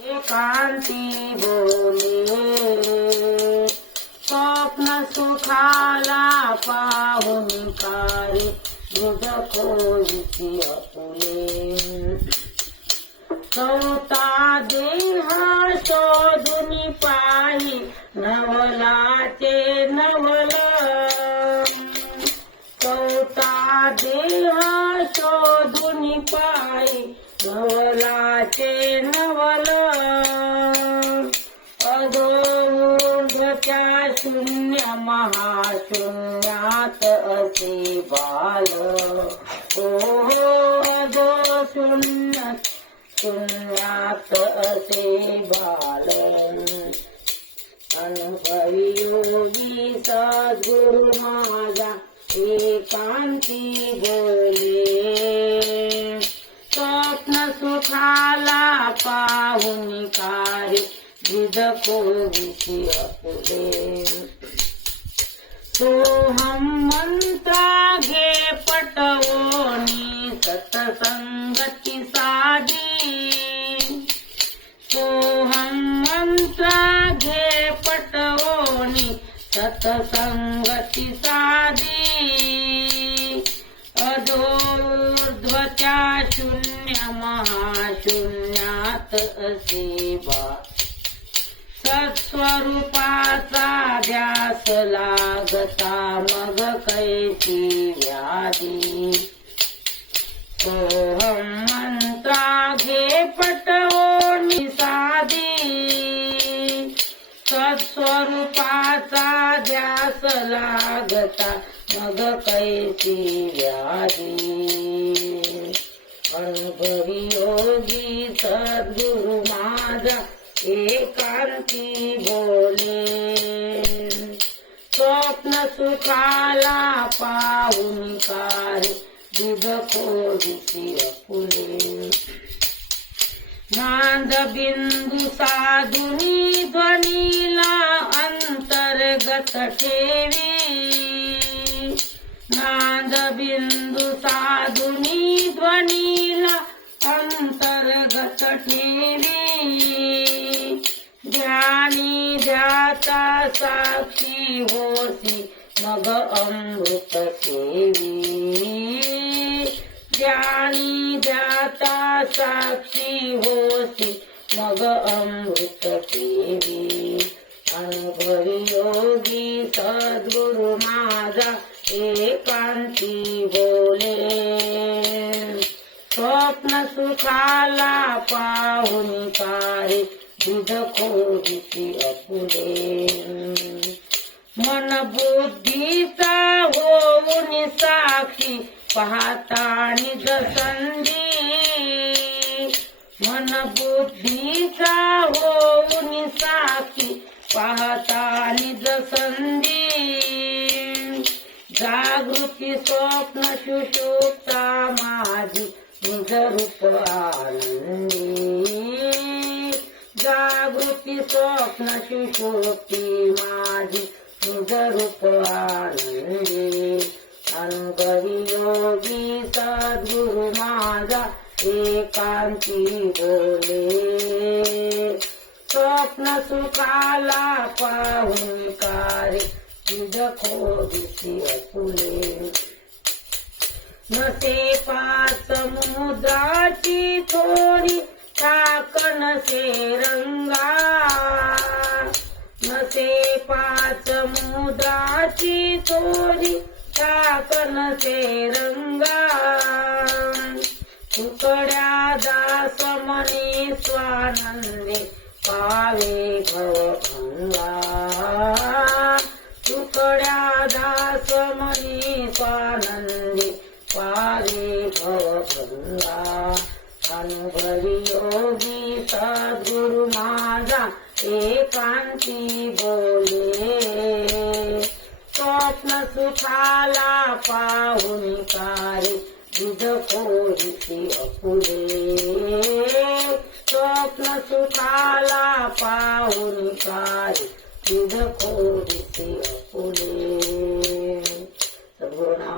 कांती बोले स्वप्न सुखाला पाहून कारे मृग खोलीची अपुले. चौथा देह शोधून पाही नवलाचे नवल. चौथा देह शोधून पाही नवलाचे नवल. महाशून्यात असे बाल. ओ जो शून्य शून्यात असे बाल. अनुभवी योगी सद्गुरु माझा एकांती बोले. स्वप्न सुखाला पाहून कार्य विध कोविची अपुले. हो, सोहम मंत्रा घे पटवोनी सतसंगती साधी। हो, सोहम मंत्रा घे पटवोनी सतसंगती साधी। अधोर्ध्वच्या शून्य महाशून्यात असे बा स्वरूपाचा ध्यास लागता मग कैची व्याधी. सोहम मंत्रा घे पटवोनी साधी सत्स्वरूपाचा ध्यास लागता मग कैची व्याधी. अनुभवी योगी सद्गुरु माझा एकांती बोले स्वप्न सुखाला पाहून कार्य दुध कोरीची अपुले नांद बिंदू साधुनी ध्वनीला अंतर्गत ठेवी. नांद बिंदू साधुनी ध्वनीला अंतर्गत ठेवी. ध्यानी ध्याता साक्षी होसी मग अमृत सेवी ज्ञानी ध्याता साक्षी होसी मग अमृत सेवी अनुभवी योगी सद्गुरु माझा एकांती बोले. स्वप्न सुखाला पाहुनी पारी. दुध खोरीची अपुले मन बुद्धीचा होऊन साक्षी पाहता निज संधी. मन बुद्धीचा होऊन साक्षी पाहता निज संधी. जागृती स्वप्न सुशोक्ता माझी निज रूप आनंदी. जागृती स्वप्न सुषुप्ती माझी तुझ रूप आनंदी अनुभवी योगी सद्गुरु माझा एकांती बोले. स्वप्न सुखाला पाहून कारे तुझ खोदीची अपुले. नसे पाच समुद्राची थोडी टाकन से समुद्राची थोडी से रंगा तुकड्या दास मनी स्वानंदे पावे भवभंगा तुकड्या दास मनी स्वानंदे पावे भवभंगा अनुभवी योगी सद्गुरु माझा एकांती बोले. सुखाला पाहून कार्य दुध खोरीची अपुरे. स्वप्न सुखाला पाहून कार्य दुध खोरीची अपुरे. सद्गुरुनाथ